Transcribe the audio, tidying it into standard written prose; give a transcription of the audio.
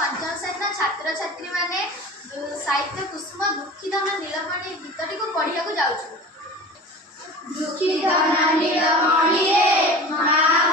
पंचम श्रेणी छात्र छात्री माने साहित्य कुसुम दुखिधन नीलमणि गीतटी को पढ़िया को जाउछु। दुखिधन नीलमणि रे मा